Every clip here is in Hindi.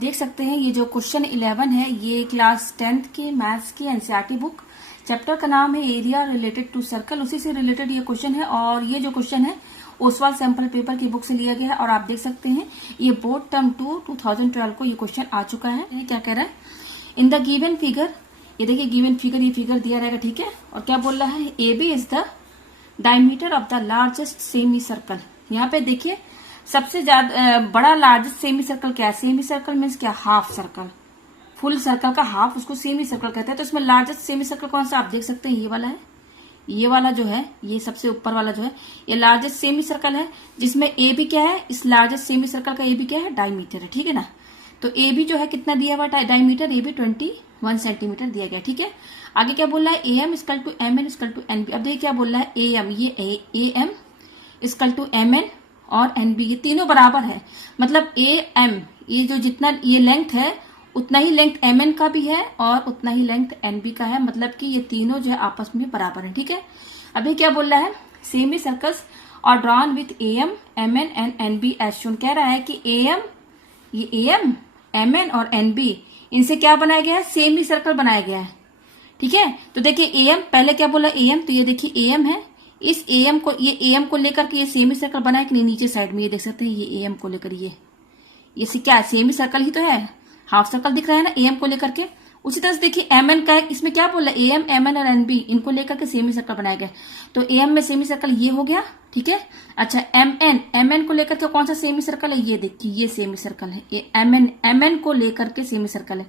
देख सकते हैं ये जो क्वेश्चन 11 है ये क्लास 10th के मैथ्स की एनसीईआरटी बुक, चैप्टर का नाम है एरिया रिलेटेड टू सर्कल, उसी से रिलेटेड ये क्वेश्चन है। और ये जो क्वेश्चन है ओसवाल सैंपल पेपर की बुक से लिया गया है। और आप देख सकते हैं ये बोर्ड टर्म 2 2012 को ये क्वेश्चन आ चुका है। ये क्या कह रहा है, इन द गिवन फिगर, ये देखिए गिवन फिगर, ये फिगर दिया रहेगा, ठीक है। और क्या बोल रहा है, A B is the diameter of the largest semicircle. यहाँ पे देखिए सबसे ज्यादा बड़ा लार्जेस्ट सेमी सर्कल क्या है, सेमी सर्कल मीन्स क्या, हाफ सर्कल, फुल सर्कल का हाफ उसको सेमी सर्कल कहते हैं। तो इसमें लार्जेस्ट सेमी सर्कल कौन सा, आप देख सकते हैं ये वाला है, ये वाला जो है, ये सबसे ऊपर वाला जो है ये लार्जेस्ट सेमी सर्कल है, जिसमें ए बी क्या है, इस लार्जेस्ट सेमी सर्कल का ए बी क्या है, डायमीटर है, ठीक है ना। तो ए बी जो है कितना दिया हुआ डायमीटर, ए बी 21 सेंटीमीटर दिया गया, ठीक है। आगे क्या बोल रहा है, A M equal to M N equal to N B. अब देखिए क्या बोल रहा है, ए एम, ये A M equal to M N और एन बी, ये तीनों बराबर है। मतलब ए एम, ये जो जितना ये लेंथ है उतना ही लेंथ एम एन का भी है और उतना ही लेंथ एन बी का है। मतलब कि ये तीनों जो है आपस में बराबर है, ठीक है। अभी क्या बोल रहा है, सेमी सर्कल्स और drawn with A M M N and N B as shown. कह रहा है कि ए एम, ये ए एम एम एन और एन बी, इनसे क्या बनाया गया है, सेमी सर्कल बनाया गया है, ठीक है। तो देखिए ए एम, पहले क्या बोला ए एम, तो ये देखिए ए एम है, इस ए एम को, ये ए एम को लेकर के ये सेमी सर्कल बनाया कि नहीं, नीचे साइड में ये देख सकते हैं, ये ए एम को लेकर ये क्या सेमी सर्कल ही तो है, हाफ सर्कल दिख रहा है ना ए एम को लेकर के। उसी तरह से देखिए एम एन का है, इसमें क्या बोल रहा है, ए एम एम एन और एन बी, इनको लेकर के सेमी सर्कल बनाया गया। तो ए एम में सेमी सर्कल ये हो गया, ठीक है। अच्छा एम एन को लेकर के कौन सा सेमी सर्कल है, ये देखिए ये सेमी सर्कल है, ये एम एन को लेकर के सेमी सर्कल है।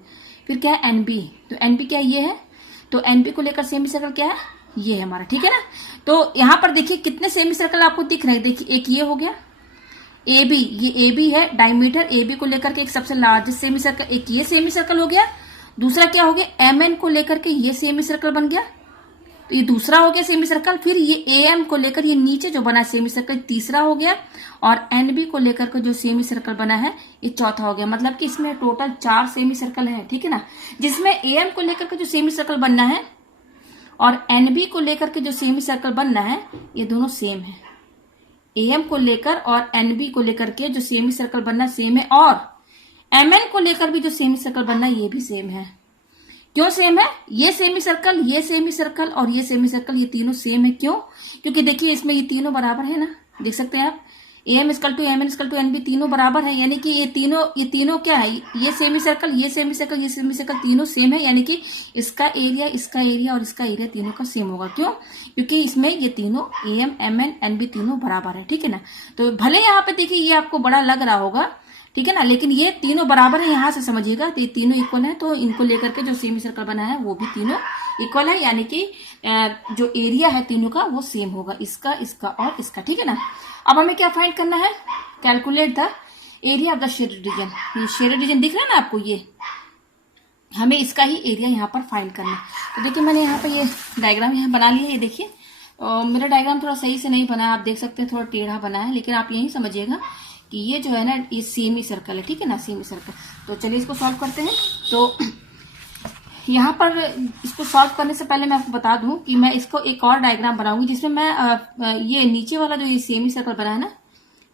फिर क्या है एन बी, तो एन बी क्या है, ये है, तो एन बी को लेकर सेमी सर्कल क्या है, ये है हमारा, ठीक है ना। तो यहां पर देखिए कितने सेमी सर्कल आपको दिख रहे हैं, देखिए एक ये हो गया ए बी, ये ए बी है, डायमीटर ए बी को लेकर के एक सबसे लार्जेस्ट सेमी सर्कल, एक ये सेमी सर्कल हो गया। दूसरा क्या हो गया, एम एन को लेकर के ये सेमी सर्कल बन गया, तो ये दूसरा हो गया सेमी सर्कल। फिर ये ए एम को लेकर ये नीचे जो बना सेमी सर्कल तीसरा हो गया, और एन बी को लेकर के जो सेमी सर्कल बना है ये चौथा हो गया। मतलब कि इसमें टोटल 4 सेमी सर्कल है, ठीक है ना। जिसमें ए एम को लेकर के जो सेमी सर्कल बनना है और एन बी को लेकर के जो सेमी सर्कल बनना है ये दोनों सेम है। ए एम को लेकर और एन बी को लेकर के जो सेमी सर्कल बनना सेम है, और एम एन को लेकर भी जो सेमी सर्कल बनना ये भी सेम है। क्यों सेम है, ये सेमी सर्कल और ये सेमी सर्कल, ये तीनों सेम है। क्यों, क्योंकि देखिए इसमें ये तीनों बराबर है ना, देख सकते हैं आप, A M equal to M N equal to N B, तीनों बराबर है। यानी कि ये तीनों क्या है, ये सेमी सर्कल, ये सेमी सर्कल, ये सेमी सर्कल, तीनों सेम है। यानी कि इसका एरिया और इसका एरिया तीनों का सेम होगा। क्यों, क्योंकि इसमें ये तीनों A M M N N B तीनों बराबर है, ठीक है ना। तो भले यहाँ पे देखिए ये आपको बड़ा लग रहा होगा, ठीक है ना, लेकिन ये तीनों बराबर है, यहां से समझिएगा। तो ये तीनों इक्वल है, तो इनको लेकर के जो सेमी सर्कल बना है वो भी तीनों इक्वल है। यानी कि जो एरिया है तीनों का वो सेम होगा, इसका और इसका, ठीक है ना। अब हमें क्या फाइंड करना है, calculate the area of the shaded region. ये शेडेड रीजन दिख रहा है ना आपको, ये हमें इसका ही एरिया यहाँ पर फाइंड करना है। तो देखिए मैंने यहाँ पर ये डायग्राम यहाँ बना लिया है, ये देखिए। मेरा डायग्राम थोड़ा सही से नहीं बना है, आप देख सकते हैं थोड़ा टेढ़ा बना है, लेकिन आप यही समझिएगा कि ये जो है ना ये सेमी सर्कल है, ठीक है ना, सेमी सर्कल। तो चलिए इसको सॉल्व करते हैं। तो यहाँ पर इसको सॉल्व करने से पहले मैं आपको बता दूं कि मैं इसको एक और डायग्राम बनाऊंगी, जिसमें मैं ये नीचे वाला जो ये सेमी सर्कल बना है ना,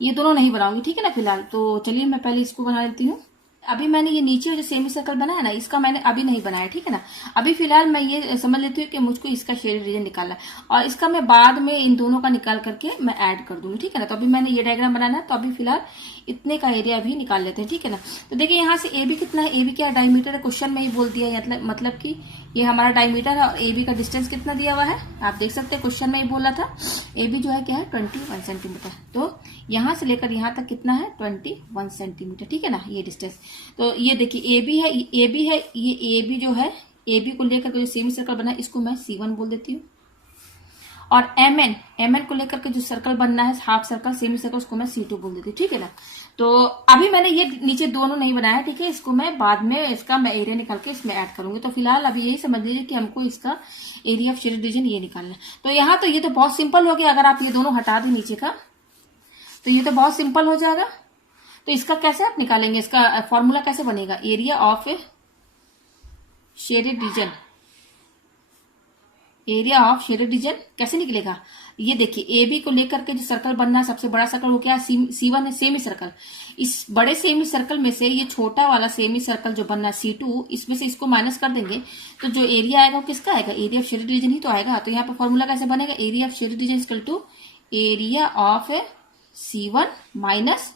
ये दोनों नहीं बनाऊंगी, ठीक है ना फिलहाल। तो चलिए मैं पहले इसको बना लेती हूँ। अभी मैंने ये नीचे जो सेमी सर्कल बना है ना, इसका मैंने अभी नहीं बनाया, ठीक है ना। अभी फिलहाल मैं ये समझ लेती हूँ कि मुझको इसका शेडेड रीजन निकालना है, और इसका मैं बाद में इन दोनों का निकाल करके मैं ऐड कर दूंगी, ठीक है ना। तो अभी मैंने ये डायग्राम बनाना है, तो अभी फिलहाल इतने का एरिया भी निकाल लेते हैं, ठीक है ना। तो देखिए यहाँ से ए बी कितना है, ए बी क्या डायमीटर है, क्वेश्चन में ही बोल दिया, मतलब कि ये हमारा डायमीटर है, और ए बी का डिस्टेंस कितना दिया हुआ है आप देख सकते हैं, क्वेश्चन में ही बोला था। ए बी जो है क्या है 21 सेंटीमीटर। तो यहां से लेकर यहां तक कितना है 21 सेंटीमीटर, ठीक है ना, ये डिस्टेंस। तो ये देखिए ए बी है, ये ए बी जो है, ए बी को लेकर के जो सेमी सर्कल बना है इसको मैं C1 बोल देती हूँ। और एम एन को लेकर के जो सर्कल बनना है हाफ सर्कल सेमी सर्कल, उसको मैं C2 बोल देती हूँ, ठीक है ना। तो अभी मैंने ये नीचे दोनों नहीं बनाया, ठीक है। इसको मैं बाद में इसका मैं एरिया निकाल के इसमें ऐड करूंगी। तो फिलहाल अभी यही समझ लीजिए कि हमको इसका एरिया ऑफ शेडेड रीजन ये निकालना है। तो यहाँ तो ये तो बहुत सिंपल हो गया, अगर आप ये दोनों हटा दें नीचे का तो ये तो बहुत सिंपल हो जाएगा। तो इसका कैसे आप निकालेंगे, इसका फॉर्मूला कैसे बनेगा, area of shaded reason area of shaded reason कैसे निकलेगा? ये देखिए ए बी को लेकर के जो सर्कल बनना है, सबसे बड़ा सर्कल वो क्या है? C1 है, सेमी सर्कल। इस बड़े सेमी सर्कल में से ये छोटा वाला सेमी सर्कल जो बनना है C2, इसमें से इसको माइनस कर देंगे तो जो एरिया आएगा वो किसका आएगा? एरिया ऑफ शेडेड रीजन ही तो आएगा। तो यहाँ पर फॉर्मूला कैसे बनेगा? Area of shaded region equal to area of C1 minus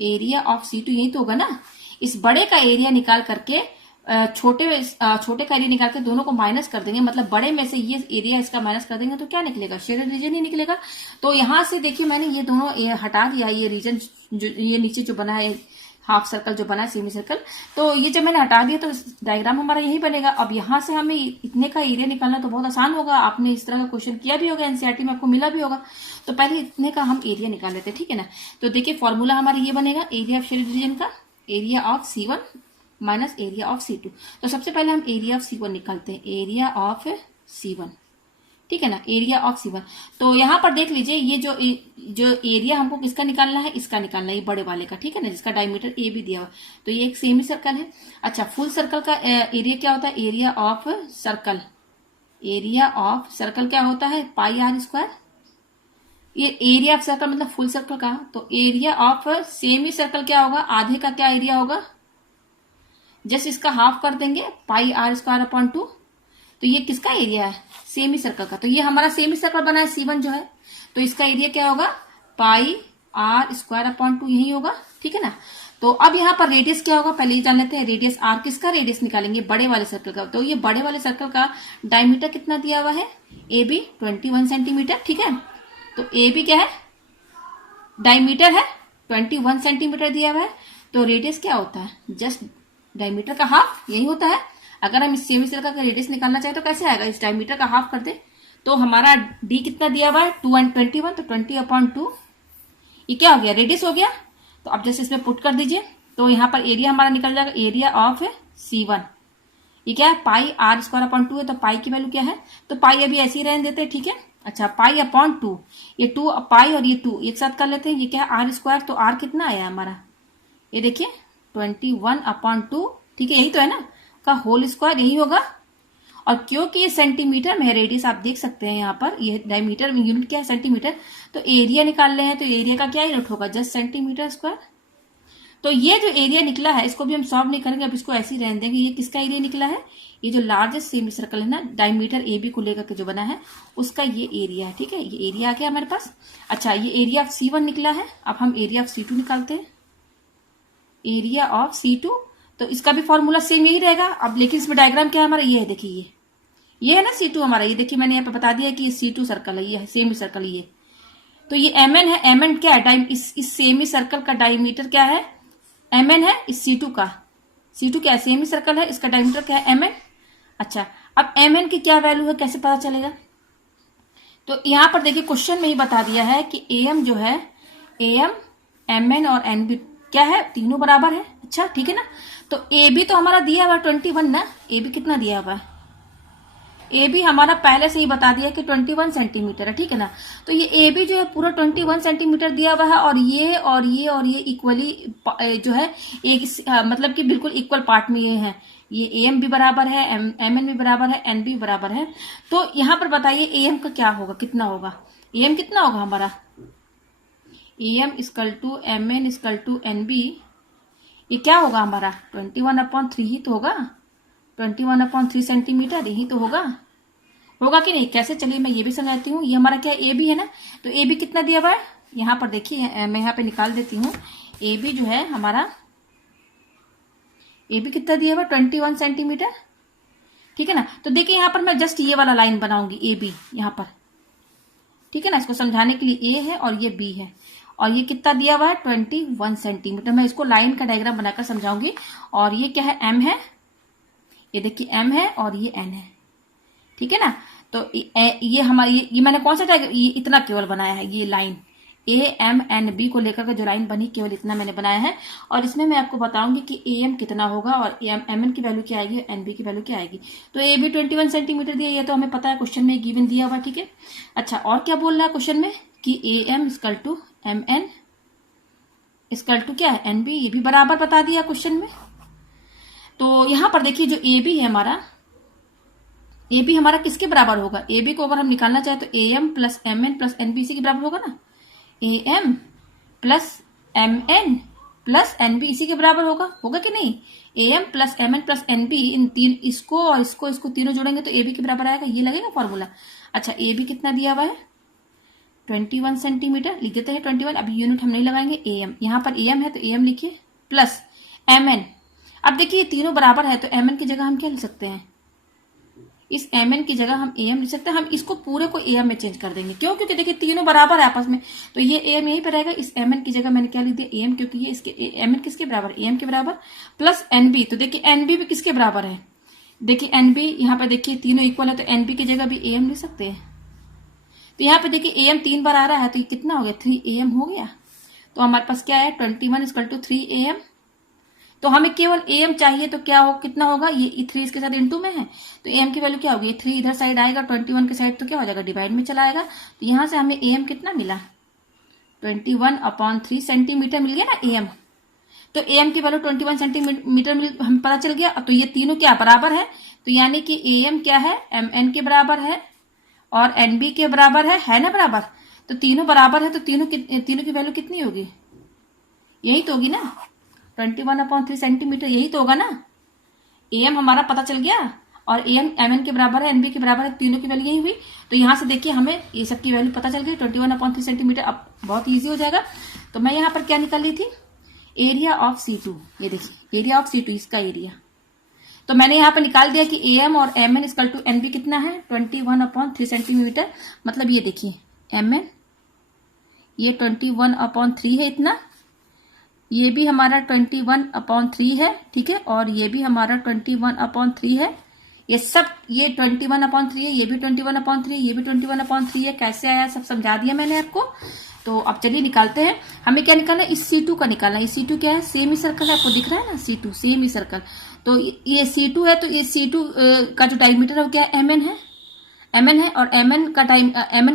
area of C2, यही तो होगा ना। इस बड़े का एरिया निकाल करके छोटे का एरिया निकाल के दोनों को माइनस कर देंगे, मतलब बड़े में से ये एरिया इसका माइनस कर देंगे तो क्या निकलेगा? शेडेड रीजन ही निकलेगा। तो यहां से देखिए मैंने ये दोनों हटा दिया, ये रीजन जो ये नीचे जो बना है हाफ सर्कल जो बना है सेमी सर्कल, तो ये जब मैंने हटा दिया तो डायग्राम हमारा यही बनेगा। अब यहाँ से हमें इतने का एरिया निकालना तो बहुत आसान होगा, आपने इस तरह का क्वेश्चन किया भी होगा, एनसीईआरटी में आपको मिला भी होगा। तो पहले इतने का हम एरिया निकाल लेते हैं, ठीक है ना। तो देखिए फॉर्मूला हमारा ये बनेगा एरिया ऑफ शेडेड रीजन का, area of C1 minus area of C2। तो सबसे पहले हम एरिया ऑफ C1 निकालते हैं, एरिया ऑफ C1, ठीक है ना, एरिया ऑफ C1। तो यहां पर देख लीजिए ये जो एरिया हमको किसका निकालना है? इसका निकालना है, ये बड़े वाले का, ठीक है ना, जिसका डायमीटर ए भी दिया हुआ। तो ये एक सेमी सर्कल है। अच्छा, फुल सर्कल का एरिया क्या होता है? Area of circle, area of circle क्या होता है? पाई आर स्क्वायर। ये एरिया ऑफ सर्कल मतलब फुल सर्कल का। तो एरिया ऑफ सेमी सर्कल क्या होगा? आधे का क्या एरिया होगा? जस्ट इसका हाफ कर देंगे, पाई आर स्क्वायर अपॉन 2। तो ये किसका एरिया है? सेमी सर्कल का। तो ये हमारा सेमी सर्कल बना है C1 जो है, तो इसका एरिया क्या होगा? पाई आर स्क्वायर अपॉन 2, यही होगा, ठीक है ना। तो अब यहाँ पर रेडियस क्या होगा? पहले ये जान लेते हैं रेडियस आर। किसका रेडियस निकालेंगे? बड़े वाले सर्कल का। तो ये बड़े वाले सर्कल का डायमीटर कितना दिया हुआ है? ए बी 21 सेंटीमीटर, ठीक है। तो ए बी क्या है? डायमीटर है 21 सेंटीमीटर दिया हुआ है। तो रेडियस क्या होता है? जस्ट डायमीटर का हाफ, यही होता है। अगर हम इस सेमी सर्कल का रेडियस निकालना चाहे तो कैसे आएगा? इस डायमीटर का हाफ कर दे। तो हमारा डी कितना दिया हुआ है? 21, तो 20/2 ये क्या हो गया? रेडियस हो गया। तो अब जैसे इसमें पुट कर दीजिए तो यहाँ पर एरिया हमारा निकल जाएगा, एरिया ऑफ C1 ये क्या है? पाई आर स्क्वायर अपॉन 2 है। तो पाई की वैल्यू क्या है? तो पाई अभी ऐसे ही रहने देते हैं, ठीक है। अच्छा, पाई अपॉन 2, ये 2 पाई और ये 2 एक साथ कर लेते हैं। ये क्या है? Are square. तो आर कितना आया हमारा? ये देखिए 21/2, ठीक है, यही तो है ना, का होल स्क्वायर, यही होगा। और क्योंकि ये सेंटीमीटर में है रेडियस, आप देख सकते हैं यहाँ पर ये डायमीटर में यूनिट क्या है? सेंटीमीटर। तो एरिया निकाल रहे हैं तो एरिया का क्या यूनिट होगा? Just centimetre square. तो ये जो एरिया निकला है इसको भी हम सॉल्व नहीं करेंगे, अब इसको ऐसे ही रहने देंगे। ये किसका एरिया निकला है? ये जो लार्जेस्ट सेमी सर्कल है ना, डायमीटर ए बी को लेकर के जो बना है उसका ये एरिया है, ठीक है। ये एरिया आ गया हमारे पास। अच्छा, ये एरिया ऑफ C1 निकला है। अब हम एरिया ऑफ C2 निकालते हैं, एरिया ऑफ C2। तो इसका भी फॉर्मूला सेम यही रहेगा। अब लेकिन इसमें डायग्राम क्या है हमारा? ये है, देखिए ये है ना C2 हमारा। ये देखिए मैंने यहाँ पे बता दिया कि ये C2 सर्कल है, ये है सेमी सर्कल ये। तो ये MN है। MN क्या है? इस सेमी सर्कल का डायमीटर क्या है? MN है। इस C2 का, C2 क्या है? सेमी सर्कल है, इसका डायमीटर क्या है? MN। अच्छा, अब MN की क्या वैल्यू है, कैसे पता चलेगा? तो यहाँ पर देखिए क्वेश्चन में ही बता दिया है कि AM जो है, AM, MN और NB क्या है? तीनों बराबर है। अच्छा, ठीक है ना। तो AB तो हमारा दिया हुआ 21 ना। AB कितना दिया हुआ है? AB हमारा पहले से ही बता दिया कि 21 सेंटीमीटर है, ठीक है ना। तो ये AB जो है पूरा 21 सेंटीमीटर दिया हुआ है, और ये इक्वली जो है एक मतलब कि बिल्कुल इक्वल पार्ट में ये है। ये AM भी बराबर है, MN भी बराबर है, NB भी बराबर है। तो यहाँ पर बताइए AM का क्या होगा? कितना होगा? AM कितना होगा हमारा? AM equal to MN equal to NB, ये क्या होगा हमारा? 21/3 ही तो होगा। 21/3 सेंटीमीटर, यही तो होगा कि नहीं? कैसे? चलिए मैं ये भी समझाती हूँ। ये हमारा क्या है? AB है ना। तो AB कितना दिया हुआ है? यहाँ पर देखिए मैं यहाँ पे निकाल देती हूँ। AB जो है हमारा, AB कितना दिया हुआ? 21 सेंटीमीटर, ठीक है ना। तो देखिए यहाँ पर मैं जस्ट ये वाला लाइन बनाऊंगी AB यहाँ पर, ठीक है ना। इसको समझाने के लिए A है और ये B है, और ये कितना दिया हुआ है? 21 सेंटीमीटर। मैं इसको लाइन का डायग्राम बनाकर समझाऊंगी। और ये क्या है? M है, ये देखिए M है, और ये N है, ठीक है ना। तो ये हमारी ये मैंने कौन सा डायग्राम, ये इतना केवल बनाया है, ये लाइन AMNB को लेकर के जो लाइन बनी केवल इतना मैंने बनाया है। और इसमें मैं आपको बताऊंगी कि AM कितना होगा और MN की वैल्यू क्या आएगी, NB की वैल्यू क्या आएगी। तो AB 21 सेंटीमीटर दिया, ये तो हमें पता है, क्वेश्चन में गिवन दिया हुआ, ठीक है। अच्छा, और क्या बोल रहा है क्वेश्चन में कि AM equal to MN equal to क्या है? NB, ये भी बराबर बता दिया क्वेश्चन में। तो यहां पर देखिए जो AB है हमारा, ए बी हमारा किसके बराबर होगा, ए बी को अगर हम निकालना चाहे तो A M plus M N plus N B इसी के बराबर होगा ना, A M plus M N plus N B इसी के बराबर होगा कि नहीं, A M plus M N plus N B, इन तीन इसको और इसको तीनों जोड़ेंगे तो ए बी के बराबर आएगा, ये लगेगा फॉर्मूला। अच्छा ए बी कितना दिया हुआ है 21 सेंटीमीटर, लिख देते हैं 21, अभी यूनिट हम नहीं लगाएंगे, ए एम, यहाँ पर ए एम है तो ए एम लिखिए प्लस एम एन। अब देखिए तीनों बराबर है तो एम एन की जगह हम क्या लिख सकते हैं, इस एम एन की जगह हम ए एम लिख सकते हैं, हम इसको पूरे को ए एम में चेंज कर देंगे, क्यों, क्योंकि देखिए तीनों बराबर है आपस में, तो ये ए एम यहीं पे रहेगा, इस एम एन की जगह मैंने क्या लिख दिया ए एम, क्योंकि ये इसके एम एन किसके बराबर, ए एम के बराबर, प्लस एन बी, तो देखिए एन बी भी किसके बराबर है, देखिए एन बी यहाँ पे देखिए तीनों इक्वल है तो एन बी की जगह भी ए एम लिख सकते हैं, तो यहाँ पे देखिए ए एम 3 बार आ रहा है तो ये कितना हो गया 3 ए एम हो गया, तो हमारे पास क्या है 21 इक्वल टू 3 ए एम, तो हमें केवल ए एम चाहिए तो क्या हो, कितना होगा, ये 3 इसके साथ इनटू में है तो ए एम की वैल्यू क्या होगी, 3 इधर साइड आएगा 21 के साइड तो क्या हो जाएगा डिवाइड में चला आएगा, तो यहां से हमें ए एम कितना मिला 21/3 सेंटीमीटर मिल गया ना ए एम, तो ए एम की वैल्यू 21 सेंटीमीटर हम पता चल गया। तो ये तीनों क्या बराबर है, तो यानी कि ए एम क्या है एम एन के बराबर है और एन बी के बराबर है ना बराबर, तो तीनों बराबर है तो तीनों की वैल्यू कितनी होगी, यही तो होगी ना 21/3 सेंटीमीटर, यही तो होगा ना, ए एम हमारा पता चल गया और ए एम एम एन के बराबर है एन बी के बराबर है, तीनों की वैल्यू यही हुई, तो यहां से देखिए हमें ये सब की वैल्यू पता चल गई 21/3 सेंटीमीटर, अब बहुत ईजी हो जाएगा। तो मैं यहाँ पर क्या निकाल ली थी, एरिया ऑफ C2, ये देखिए एरिया ऑफ C2 इसका एरिया, तो मैंने यहाँ पर निकाल दिया कि ए एम और M N equal to N B कितना है 21/3 सेंटीमीटर, मतलब ये देखिए एम एन ये 21/3 है इतना, ये भी हमारा 21/3 है, ठीक है, और ये भी हमारा 21/3 है, ये सब ये 21/3 है, ये भी 21/3 है, ये भी 21/3 है, कैसे आया सब समझा दिया मैंने आपको। तो अब चलिए निकालते हैं, हमें क्या निकालना है, इस C2 का निकालना है, इस C2 क्या है सेमी सर्कल, आपको दिख रहा है ना C2 सेमी सर्कल, तो ये C2 है, तो ये C2 का जो डायमीटर है वो क्या है एम एन है, एम एन है, और एम एन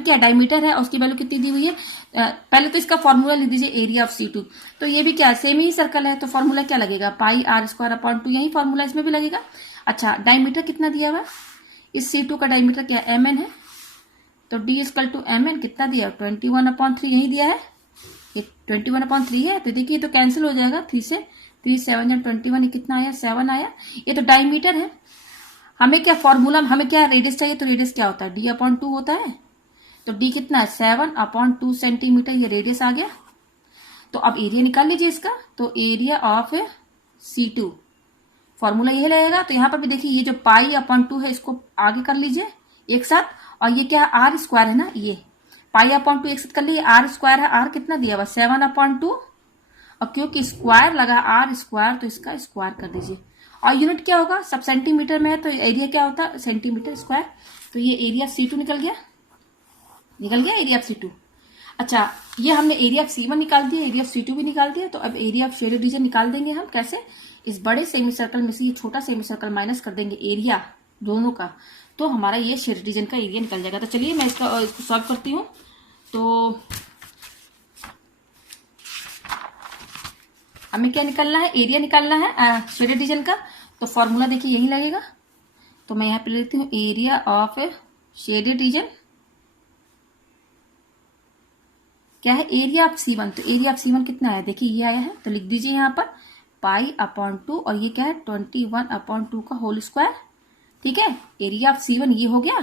क्या डायमीटर है और उसकी वैल्यू कितनी दी हुई है, पहले तो इसका फॉर्मूला लिख दीजिए एरिया ऑफ C2, तो ये भी क्या सेमी सर्कल है तो फॉर्मूला क्या लगेगा पाई r²/2, यही फॉर्मूला इसमें भी लगेगा। अच्छा डायमीटर कितना दिया हुआ है, इस C2 का डायमीटर क्या एम एन है, तो d equal to M N कितना दिया 21/3 यही दिया है, ये 21/3 है, तो देखिए तो कैंसिल हो जाएगा 3 से, 3 7 21, ये कितना आया 7 आया, ये तो डायमीटर है। हमें क्या फॉर्मूला, हमें क्या रेडियस चाहिए, तो रेडियस क्या होता है d/2 होता है, तो d कितना है 7/2 सेंटीमीटर, ये रेडियस आ गया। तो अब एरिया निकाल लीजिए इसका, तो एरिया ऑफ C2 फॉर्मूला यही लगेगा, तो यहाँ पर भी देखिए ये जो पाई/2 है इसको आगे कर लीजिए एक साथ, और ये क्या r² है ना, ये पाई/2 एक साथ कर लीजिए, r² है, r कितना दिया हुआ 7/2, और क्योंकि स्क्वायर लगा r² तो इसका स्क्वायर कर दीजिए, और यूनिट क्या होगा सब सेंटीमीटर में है तो एरिया क्या होता है सेंटीमीटर स्क्वायर, तो ये एरिया C2 निकल गया एरिया ऑफ C2। अच्छा ये हमने एरिया ऑफ C1 निकाल दिया, एरिया ऑफ C2 भी निकाल दिया, तो अब एरिया ऑफ शेडेड रीजन निकाल देंगे हम कैसे, इस बड़े सेमी सर्कल में से ये छोटा सेमी सर्कल माइनस कर देंगे एरिया दोनों का, तो हमारा ये शेडेड रीजन का एरिया निकल जाएगा। तो चलिए मैं इसको सॉल्व करती हूँ, तो हमें क्या निकालना है एरिया निकालना है शेडेड रीजन का, तो फॉर्मूला देखिए यही लगेगा, तो मैं यहाँ पे लेती हूँ एरिया ऑफ शेडेड रीजन क्या है एरिया ऑफ C1, तो एरिया ऑफ C1 कितना है देखिए ये आया है, तो लिख दीजिए यहाँ पर पाई/2 और ये क्या है 21/2 का होल स्क्वायर, ठीक है, एरिया ऑफ C1 ये हो गया,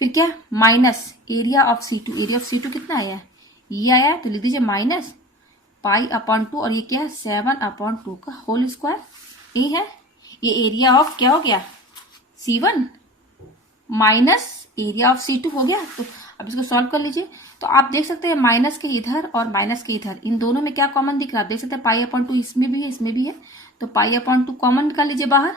फिर क्या minus area of C2, area of C2 कितना आया है ये आया है, तो लिख दीजिए माइनस पाई/2 और ये क्या है 7/2 का होल स्क्वायर, ये है ये एरिया ऑफ क्या हो गया C1 minus area of C2 हो गया। तो अब इसको सॉल्व कर लीजिए, तो आप देख सकते हैं माइनस के इधर और माइनस के इधर इन दोनों में क्या कॉमन दिख रहा है, आप देख सकते हैं पाई/2 इसमें भी है इसमें भी है, तो पाई/2 कॉमन निकाल लीजिए बाहर,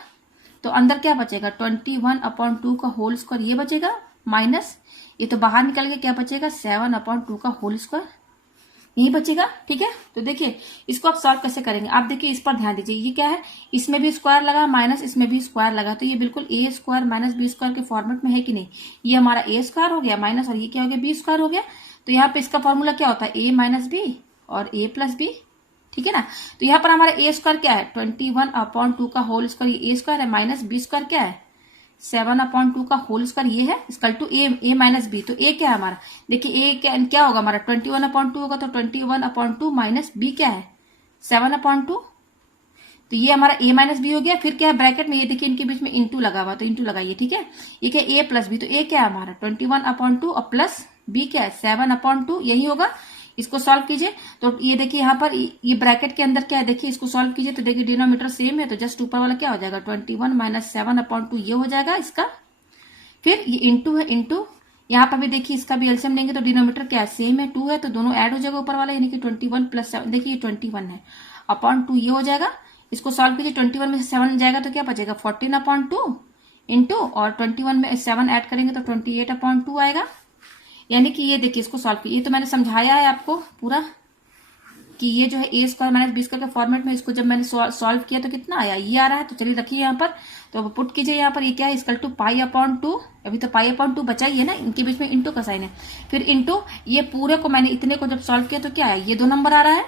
तो अंदर क्या बचेगा 21/2 का होल स्क्वायर ये बचेगा, माइनस ये तो बाहर निकल के क्या बचेगा 7/2 का होल स्क्वायर यही बचेगा, ठीक है। तो देखिए इसको आप सॉल्व कैसे करेंगे, आप देखिए इस पर ध्यान दीजिए, ये क्या है इसमें भी स्क्वायर लगा माइनस इसमें भी स्क्वायर लगा, तो ये बिल्कुल a² माइनस b² के फॉर्मेट में है कि नहीं, ये हमारा a² हो गया माइनस और ये क्या हो गया b² हो गया, तो यहाँ पे इसका फॉर्मूला क्या होता है a माइनस b और a प्लस b, ठीक है ना। तो यहाँ पर हमारा a² क्या है 21/2 का होल स्क्वायर, ये a² है माइनस b² क्या है 7/2 का होल स्क्वायर ये है equal to a minus b. तो a क्या है हमारा, देखिए a क्या होगा हमारा 21/2 होगा, तो 21/2 माइनस b क्या है 7/2। तो ये हमारा a माइनस बी हो गया। फिर क्या है ब्रैकेट में, ये देखिए इनके बीच में इंटू लगा हुआ, तो इंटू लगाइए, ठीक है। ये क्या a प्लस बी, तो a क्या है हमारा 21/2 और प्लस b क्या है 7/2, यही होगा। इसको सॉल्व कीजिए तो ये देखिए यहाँ पर ये ब्रैकेट के अंदर क्या है, देखिए इसको सॉल्व कीजिए तो देखिए डिनोमीटर सेम है, तो जस्ट ऊपर वाला क्या हो जाएगा 21 माइनस 7/2 ये हो जाएगा इसका। फिर ये इंटू है, इंटू यहाँ पर भी देखिए इसका भी एलसीएम लेंगे तो डिनोमीटर क्या है सेम है 2 है, तो दोनों ऐड हो जाएगा ऊपर वाला, यानी कि 21 प्लस 7, देखिए 21 है अपॉन 2 ये हो जाएगा। इसको सॉल्व कीजिए 21 में 7 जाएगा तो क्या बचेगा 14/2 इंटू, और 21 में 7 ऐड करेंगे तो 28/2 आएगा। यानी कि ये देखिए इसको सॉल्व कीजिए, ये तो मैंने समझाया है आपको पूरा कि ये जो है a square minus b square के फॉर्मेट में, इसको जब मैंने सॉल्व किया तो कितना आया ये आ रहा है। तो चलिए रखिए यहाँ पर, तो अब पुट कीजिए यहाँ पर, ये क्या है इक्वल टू π/2, अभी तो π/2 बचा ही है ना, इनके बीच में इंटू का साइन है। फिर इंटू ये पूरे को मैंने इतने को जब सॉल्व किया तो क्या है ये 2 नंबर आ रहा है,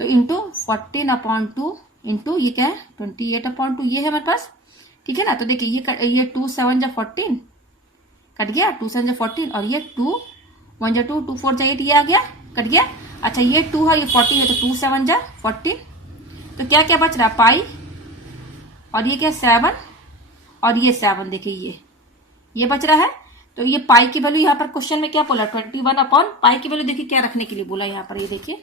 तो इंटू 14/2 इंटू ये क्या है 28/2 ये है हमारे पास, ठीक है ना। तो देखिए ये 2 7 जा 14 कट गया, 2 7 जा 14 और ये 2 1 जा 2 2 4 जा 8 ये आ गया कट गया। अच्छा ये 2 है ये 14 है, तो 2 7 जा 14, तो क्या क्या बच रहा है पाई, और ये क्या 7 और ये 7, देखिए ये बच रहा है। तो ये पाई की वैल्यू यहाँ पर क्वेश्चन में क्या बोला 21 अपॉन पाई की वैल्यू देखिए क्या रखने के लिए बोला यहाँ पर, ये देखिए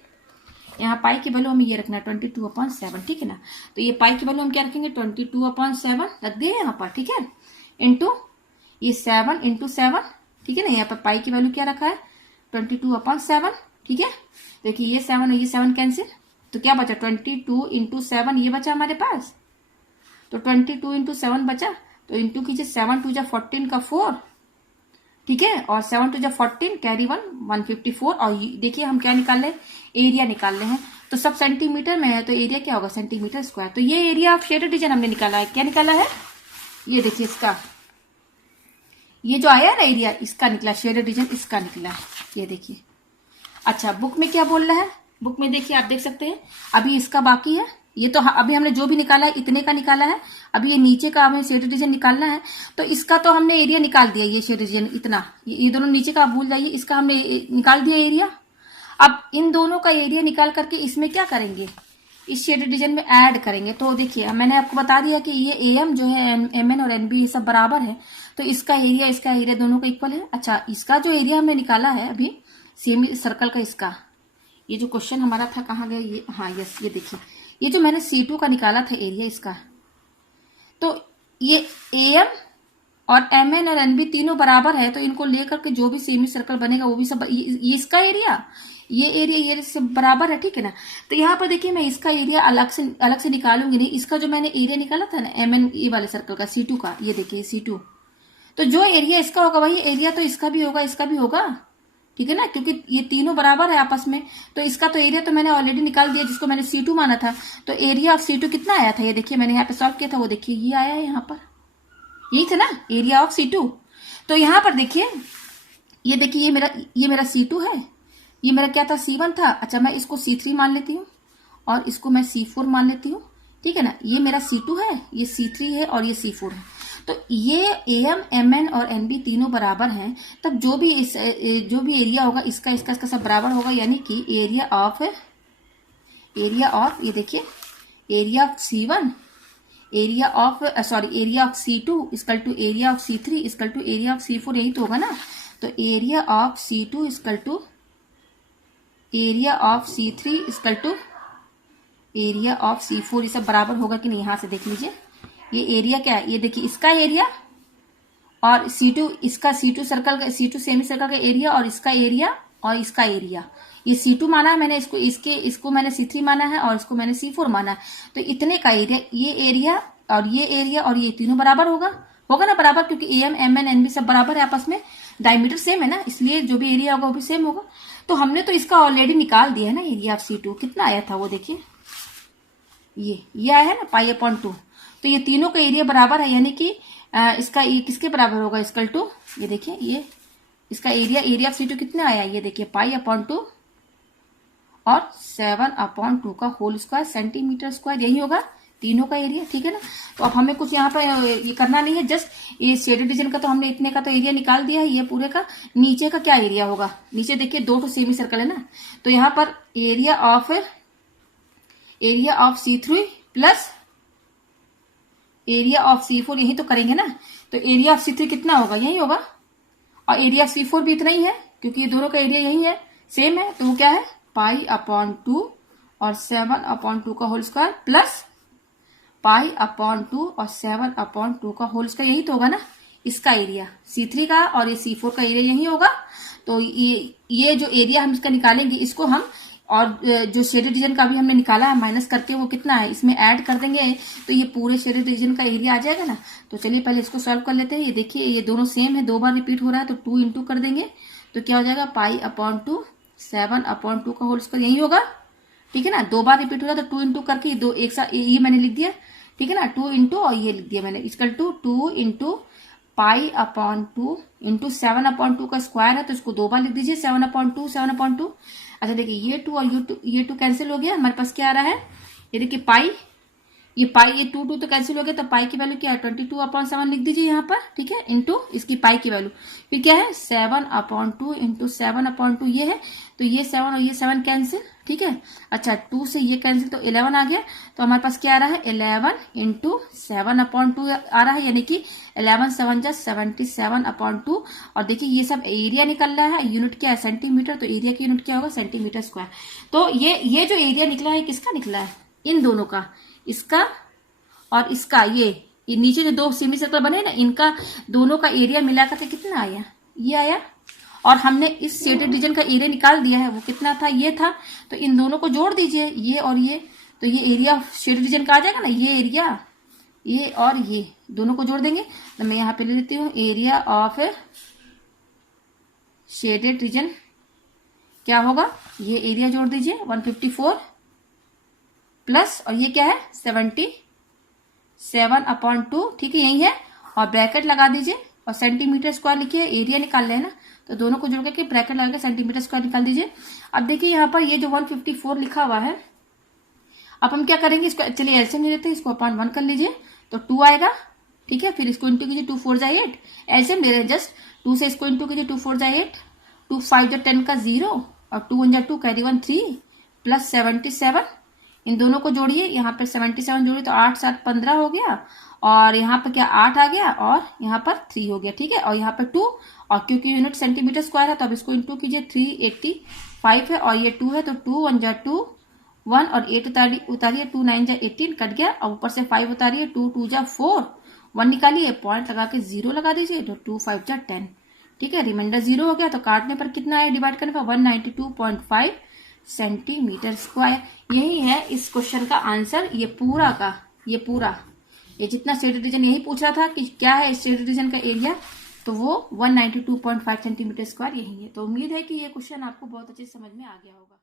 यहाँ पाई की वैल्यू हमें ये रखना है 22/7, ठीक है ना। तो ये पाई की वैल्यू हम क्या रखेंगे 22/7 रख दिए यहाँ पर, ठीक है, इंटू ये 7 इंटू 7, ठीक है ना। यहाँ पर पाई की वैल्यू क्या रखा है 22/7, ठीक है। देखिए ये 7 और ये 7 कैंसिल, तो क्या बचा 22 इंटू 7 ये बचा हमारे पास, तो 22 इंटू 7 बचा, तो इंटू कीजिए 7 2 जा 14 का 4, ठीक है, और 7 2 जा 14 कैरी 1 154। और देखिए हम क्या निकाल रहे एरिया निकाल रहे हैं, तो सब सेंटीमीटर में है तो एरिया क्या होगा सेंटीमीटर स्क्वायर। तो ये एरिया ऑफ शेडेड रीजन हमने निकाला है, क्या निकाला है ये देखिए इसका, ये जो आया ना एरिया इसका निकला, शेडेड रीजन इसका निकला है, ये देखिए। अच्छा बुक में क्या बोल रहा है, बुक में देखिए आप देख सकते हैं अभी इसका बाकी है, ये तो अभी हमने जो भी निकाला है इतने का निकाला है, अभी ये नीचे का हमें शेडेड रीजन निकालना है। तो इसका तो हमने एरिया निकाल दिया, ये शेडेड रीजन इतना, ये दोनों नीचे का आप भूल जाइए, इसका हमने निकाल दिया एरिया। अब इन दोनों का एरिया निकाल करके इसमें क्या करेंगे इस शेडेड रीजन में ऐड करेंगे। तो देखिए मैंने आपको बता दिया कि ये एम जो है एम एन और एन बी ये सब बराबर है, तो इसका एरिया दोनों का इक्वल है। अच्छा इसका जो एरिया हमने निकाला है अभी सेमी सर्कल का, इसका ये जो क्वेश्चन हमारा था कहाँ गया ये, हाँ यस ये देखिए ये जो मैंने C2 का निकाला था एरिया इसका, तो ये AM और MN और NB तीनों बराबर है, तो इनको लेकर के जो भी सेमी सर्कल बनेगा वो भी सब ये इसका एरिया ये सब बराबर है, ठीक है ना। तो यहाँ पर देखिए मैं इसका एरिया अलग से निकालूंगी नहीं, इसका जो मैंने एरिया निकाला था ना MN ये वाले सर्कल का C2 का, ये देखिए C2, तो जो एरिया इसका होगा वही एरिया तो इसका भी होगा, ठीक है ना, क्योंकि ये तीनों बराबर है आपस में। तो इसका तो एरिया तो मैंने ऑलरेडी निकाल दिया जिसको मैंने C2 माना था। तो एरिया ऑफ C2 कितना आया था ये देखिए मैंने यहाँ पे सॉल्व किया था, वो देखिए ये आया है यहाँ पर, यही था ना एरिया ऑफ C2। तो यहाँ पर देखिए ये देखिए ये मेरा C2 है, ये मेरा क्या था C1 था। अच्छा मैं इसको C3 मान लेती हूँ और इसको मैं C4 मान लेती हूँ, ठीक है ना। ये मेरा C2 है, ये C3 है और ये C4 है। तो ये AM, MN और NB तीनों बराबर हैं, तब जो भी एरिया होगा इसका सब बराबर होगा, यानी कि एरिया ऑफ ये देखिए area of C1 area of C2 equal to area of C3 equal to area of C4, यही तो होगा ना। तो area of C2 equal to area of C3 equal to area of C4, ये सब बराबर होगा कि नहीं यहाँ से देख लीजिए। ये एरिया क्या है ये देखिए इसका एरिया और C2 इसका C2 सेमी सर्कल का एरिया और इसका एरिया ये C2 माना है मैंने, इसको मैंने C3 माना है और इसको मैंने C4 माना है। तो इतने का एरिया ये एरिया और ये तीनों बराबर होगा ना बराबर, क्योंकि AM, MN, NB सब बराबर है आपस में, डायमीटर सेम है ना, इसलिए जो भी एरिया होगा वो भी सेम होगा। तो हमने तो इसका ऑलरेडी निकाल दिया है ना एरिया ऑफ C2, कितना आया था वो देखिए ये आया है ना π/2। तो ये तीनों का एरिया बराबर है, यानी कि इसका ये किसके बराबर होगा इक्वल टू, ये देखिए ये इसका एरिया ऑफ C2 कितना आया ये देखिए π/2 और 7/2 का होल स्क्वायर सेंटीमीटर स्क्वायर, यही होगा तीनों का एरिया, ठीक है ना। तो अब हमें कुछ यहाँ पे ये करना नहीं है, जस्ट ये शेडेड रीजन का तो हमने इतने का तो एरिया निकाल दिया है, ये पूरे का नीचे का क्या एरिया होगा। नीचे देखिए 2 तो सेमी सर्कल है ना, तो यहाँ पर area of C3 plus area of C4 यही तो करेंगे ना। तो एरिया ऑफ C3 कितना होगा, यही होगा, और एरिया ऑफ C4 भी इतना ही है क्योंकि ये दोनों का एरिया यही है, सेम है। तो वो क्या है π/2 और 7/2 का होल स्क्वायर प्लस π/2 और 7/2 का होल स्क्वायर, यही तो होगा ना इसका एरिया C3 का, और ये C4 का एरिया यही होगा। तो ये जो एरिया हम इसका निकालेंगे, इसको हम और जो शेडेड रीजन का भी हमने निकाला है माइनस करके वो कितना है इसमें ऐड कर देंगे, तो ये पूरे शेडेड रीजन का एरिया आ जाएगा ना। तो चलिए पहले इसको सॉल्व कर लेते हैं। ये देखिए ये दोनों सेम है, 2 बार रिपीट हो रहा है, तो 2 इंटू कर देंगे तो क्या हो जाएगा π/2 7/2 का होल स्क्वायर, यही होगा, ठीक है ना। 2 बार रिपीट हो रहा है तो 2 इंटू करके दो एक साथ ये मैंने लिख दिया, ठीक है ना। 2 इंटू और ये लिख दिया मैंने, इक्वल टू 2 इंटू π/2 इंटू 7/2 का स्क्वायर है, तो इसको 2 बार लिख दीजिए 7/2। अच्छा देखिए ये 2 और ये 2 कैंसिल हो गया, हमारे पास क्या आ रहा है, ये देखिए पाई, ये 2 तो कैंसिल हो गया, तो पाई की वैल्यू क्या है 22/7 लिख दीजिए यहाँ पर, ठीक है, इंटू इसकी पाई की वैल्यू फिर क्या है 7/2 इंटू 7/2 ये है, तो ये 7 और ये 7 कैंसिल, ठीक है। अच्छा 2 से ये कैंसिल तो 11 आ गया, तो हमारे पास क्या आ रहा है 11 इंटू 7/2 आ रहा है, यानी कि 11 7 जा 77/2। और देखिए ये सब एरिया निकल रहा है, यूनिट क्या है सेंटीमीटर, तो एरिया की यूनिट क्या होगा सेंटीमीटर स्क्वायर। तो ये जो एरिया निकला है किसका निकला है, इन दोनों का, इसका और इसका, ये नीचे जो 2 सेमी सर्कल बने ना इनका दोनों का एरिया मिलाकर के कितना आया, ये आया। और हमने इस शेडेड रीजन का एरिया निकाल दिया है, वो कितना था, ये था, तो इन दोनों को जोड़ दीजिए, ये और ये, तो ये एरिया शेडेड रीजन का आ जाएगा ना, ये एरिया, ये और ये दोनों को जोड़ देंगे। तो मैं यहाँ पे ले लेती हूँ एरिया ऑफ शेडेड रीजन क्या होगा, ये एरिया जोड़ दीजिए 154 प्लस, और ये क्या है 77/2, ठीक है यही है, और ब्रैकेट लगा दीजिए और सेंटीमीटर स्क्वायर लिखिए, एरिया निकाल लेना, तो दोनों को जोड़ के ब्रैकेट लगा के सेंटीमीटर स्क्वायर निकाल दीजिए। अब देखिए यहाँ पर ये जो 154 लिखा हुआ है, अब हम क्या करेंगे, इसको चलिए एलसीएम ले लेते हैं, इसको अपॉन 1 कर लीजिए तो 2 आएगा, ठीक है। फिर इसको इंटू कीजिए 2 4 जा 8, एलसीएम ले रहे हैं जस्ट, 2 से इसको इंटू कीजिए 2 4 जा 8, 2 5 जा 10 का 0 और 2 1 जा 2 कैरी 1 3 प्लस 77, इन दोनों को जोड़िए, यहाँ पे 77 जोड़िए तो 8 7 15 हो गया, और यहाँ पर क्या 8 आ गया, और यहाँ पर 3 हो गया, ठीक है। और यहाँ पर 2, और क्योंकि यूनिट सेंटीमीटर स्क्वायर है तो अब इसको इंटू कीजिए 385 है, और ये 2 है तो 2 1 जा 2 1 और 8 उतारिए 2 9 जा 18 कट गया, और ऊपर से 5 उतारिए 2 2 जा 4 1 निकालिए, पॉइंट लगा के 0 लगा दीजिए, तो 2 5 जा 10, ठीक है। रिमाइंडर 0 हो गया, तो काटने पर कितना आया, डिवाइड करने पर 192.5 सेंटीमीटर स्क्वायर। यही है इस क्वेश्चन का आंसर, ये पूरा का ये जितना शेडेड रीजन यही पूछ रहा था कि क्या है शेडेड रीजन का एरिया, तो वो 192.5 सेंटीमीटर स्क्वायर यही है। तो उम्मीद है कि ये क्वेश्चन आपको बहुत अच्छे से समझ में आ गया होगा।